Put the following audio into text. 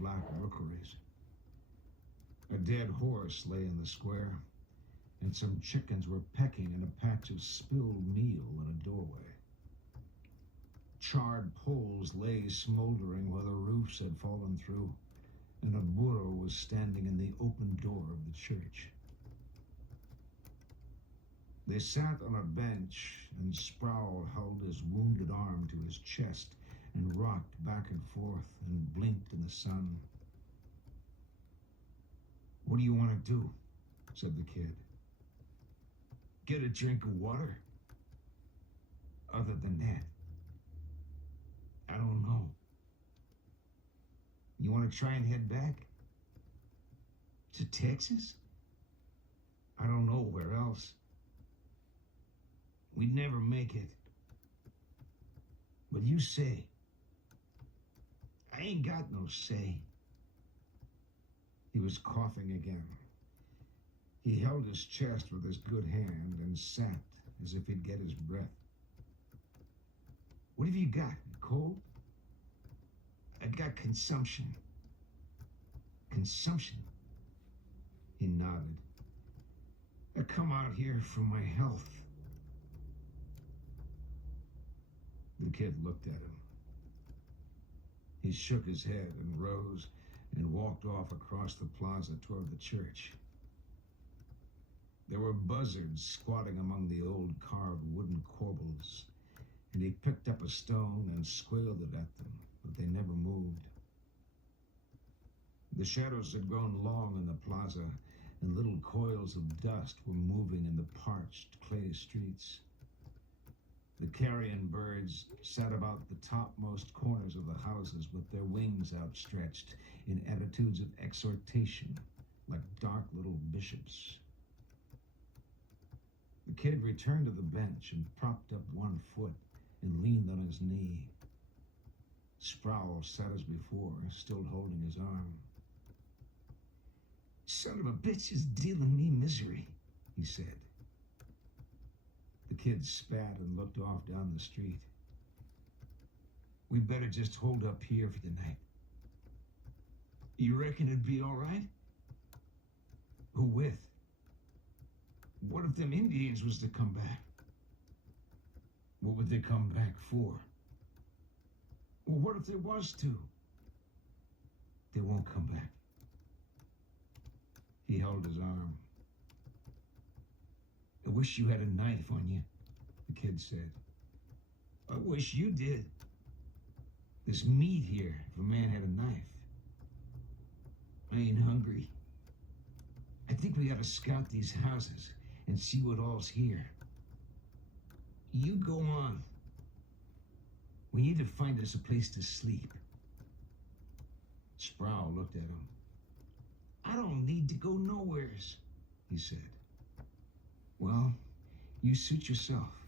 black rookeries. A dead horse lay in the square, and some chickens were pecking in a patch of spilled meal in a doorway. Charred poles lay smoldering where the roofs had fallen through, and a burro was standing in the open door of the church. They sat on a bench, and Sproul held his wounded arm to his chest and rocked back and forth and blinked in the sun. "What do you want to do?" said the kid. "Get a drink of water? Other than that, I don't know. You want to try and head back? To Texas? I don't know where else. We'd never make it. But you say. I ain't got no say." He was coughing again. He held his chest with his good hand and sat as if he'd get his breath. "What have you got? Cold?" "I've got consumption." "Consumption?" He nodded. "I come out here for my health." The kid looked at him. He shook his head and rose and walked off across the plaza toward the church. There were buzzards squatting among the old carved wooden corbels, and he picked up a stone and squealed it at them, but they never moved. The shadows had grown long in the plaza, and little coils of dust were moving in the parched clay streets. The carrion birds sat about the topmost corners of the houses with their wings outstretched in attitudes of exhortation, like dark little bishops. The kid returned to the bench and propped up one foot and leaned on his knee. Sproul sat as before, still holding his arm. "Son of a bitch is dealing me misery," he said. The kid spat and looked off down the street. "We better just hold up here for the night." "You reckon it'd be all right?" "Who with?" "What if them Indians was to come back?" "What would they come back for?" "Well, what if there was to?" "They won't come back." He held his arm. "I wish you had a knife on you," the kid said. "I wish you did. There's meat here if a man had a knife." "I ain't hungry. I think we gotta scout these houses and see what all's here." "You go on. We need to find us a place to sleep." Sproul looked at him. "I don't need to go nowheres," he said. "Well, you suit yourself.